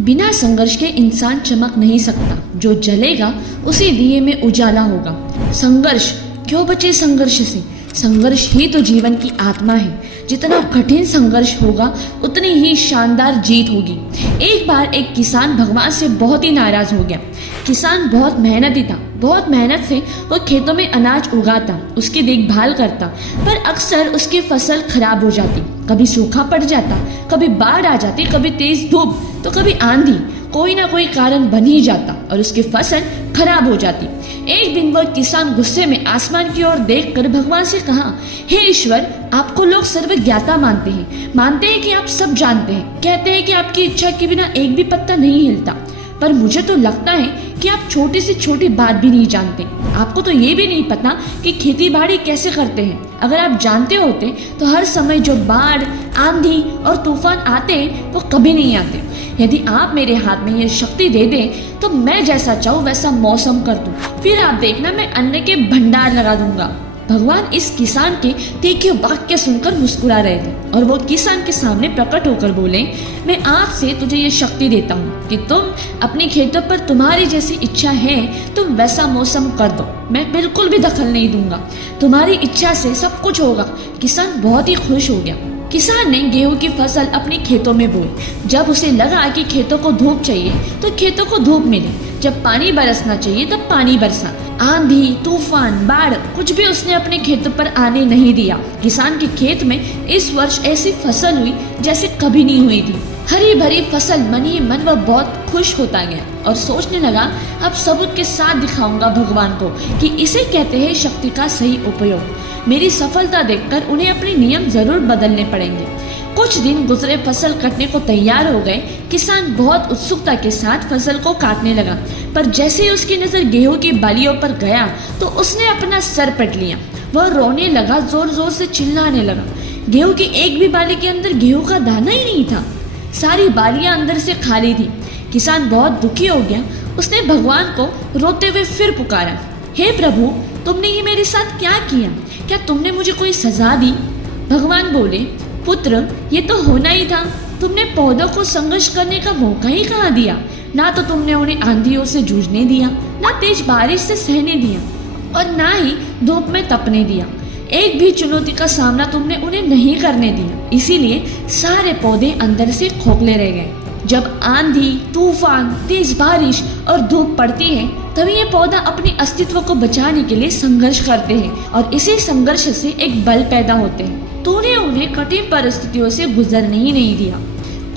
बिना संघर्ष के इंसान चमक नहीं सकता। जो जलेगा उसी दिए में उजाला होगा। संघर्ष, क्यों बचे संघर्ष से? संघर्ष ही तो जीवन की आत्मा है। जितना कठिन संघर्ष होगा उतनी ही शानदार जीत होगी। एक बार एक किसान भगवान से बहुत ही नाराज हो गया। किसान बहुत मेहनती था। बहुत मेहनत से वो खेतों में अनाज उगाता, उसकी देखभाल करता, पर अक्सर उसकी फसल खराब हो जाती। कभी सूखा पड़ जाता, कभी बाढ़ आ जाती, कभी तेज धूप तो कभी आंधी। कोई ना कोई कारण बन ही जाता और उसकी फसल खराब हो जाती। एक दिन वह किसान गुस्से में आसमान की ओर देखकर भगवान से कहा, हे ईश्वर, आपको लोग सर्वज्ञाता मानते हैं कि आप सब जानते हैं, कहते हैं कि आपकी इच्छा के बिना एक भी पत्ता नहीं हिलता, पर मुझे तो लगता है कि आप छोटी से छोटी बात भी नहीं जानते। आपको तो ये भी नहीं पता कि खेती बाड़ी कैसे करते हैं। अगर आप जानते होते तो हर समय जो बाढ़, आंधी और तूफान आते हैं वो कभी नहीं आते। यदि आप मेरे हाथ में ये शक्ति दे दें तो मैं जैसा चाहूँ वैसा मौसम कर दूँ, फिर आप देखना मैं अन्न के भंडार लगा दूंगा। भगवान इस किसान के तीखे वाक्य सुनकर मुस्कुरा रहे थे और वो किसान के सामने प्रकट होकर बोले, मैं आज से तुझे ये शक्ति देता हूँ कि तुम अपने खेतों पर तुम्हारी जैसी इच्छा है तुम वैसा मौसम कर दो। मैं बिल्कुल भी दखल नहीं दूंगा, तुम्हारी इच्छा से सब कुछ होगा। किसान बहुत ही खुश हो गया। किसान ने गेहूं की फसल अपने खेतों में बोई। जब उसे लगा कि खेतों को धूप चाहिए तो खेतों को धूप मिली, जब पानी बरसना चाहिए तब पानी बरसा। आंधी, तूफान, बाढ़ कुछ भी उसने अपने खेतों पर आने नहीं दिया। किसान के खेत में इस वर्ष ऐसी फसल हुई जैसे कभी नहीं हुई थी। हरी भरी फसल मन ही मन वह बहुत खुश होता गया और सोचने लगा, अब सबूत के साथ दिखाऊंगा भगवान को कि इसे कहते हैं शक्ति का सही उपयोग। मेरी सफलता देखकर उन्हें अपने नियम जरूर बदलने पड़ेंगे। कुछ दिन गुजरे, फसल कटने को तैयार हो गए। किसान बहुत उत्सुकता के साथ फसल को काटने लगा, पर जैसे ही उसकी नजर गेहूं की बालियों पर गया तो उसने अपना सर पट लिया। वह रोने लगा, जोर जोर से चिल्लाने लगा। गेहूं की एक भी बाली के अंदर गेहूं का दाना ही नहीं था। सारी बालियां अंदर से खाली थी। किसान बहुत दुखी हो गया। उसने भगवान को रोते हुए फिर पुकारा, हे प्रभु, तुमने ये मेरे साथ क्या किया? क्या तुमने मुझे कोई सजा दी? भगवान बोले, पुत्र, ये तो होना ही था। तुमने पौधों को संघर्ष करने का मौका ही कहाँ दिया? ना तो तुमने उन्हें आंधियों से जूझने दिया, ना तेज बारिश से सहने दिया और ना ही धूप में तपने दिया। एक भी चुनौती का सामना तुमने उन्हें नहीं करने दिया। इसीलिए सारे पौधे अंदर से खोखले रह गए। जब आंधी, तूफान, तेज बारिश और धूप पड़ती है तभी ये पौधा अपने अस्तित्व को बचाने के लिए संघर्ष करते हैं और इसी संघर्ष से एक बल पैदा होते हैं। तूने उन्हें कठिन परिस्थितियों से गुजरने ही नहीं दिया।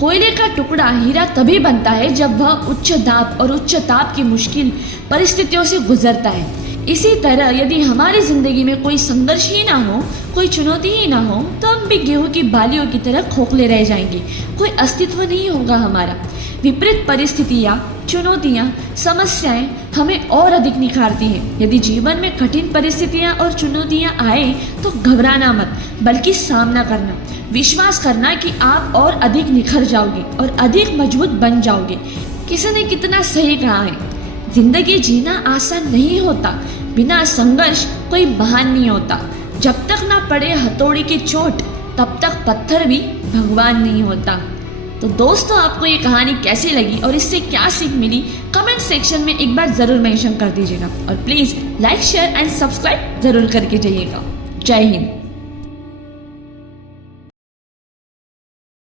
कोयले का टुकड़ा हीरा तभी बनता है जब वह उच्च दाब और उच्च ताप की मुश्किल परिस्थितियों से गुजरता है। इसी तरह यदि हमारी जिंदगी में कोई संघर्ष ही ना हो, कोई चुनौती ही ना हो, तो हम भी गेहूं की बालियों की तरह खोखले रह जाएंगे। कोई अस्तित्व नहीं होगा हमारा। विपरीत परिस्थितियाँ, चुनौतियाँ, समस्याएं हमें और अधिक निखारती हैं। यदि जीवन में कठिन परिस्थितियाँ और चुनौतियाँ आए तो घबराना मत, बल्कि सामना करना। विश्वास करना कि आप और अधिक निखर जाओगे और अधिक मजबूत बन जाओगे। किसी ने कितना सही कहा है, जिंदगी जीना आसान नहीं होता, बिना संघर्ष कोई महान नहीं होता। जब तक ना पड़े हथौड़ी की चोट तब तक पत्थर भी भगवान नहीं होता। तो दोस्तों, आपको ये कहानी कैसी लगी और इससे क्या सीख मिली कमेंट सेक्शन में एक बार ज़रूर मेंशन कर दीजिएगा और please like, share and subscribe ज़रूर करके जाइएगा। जय हिंद।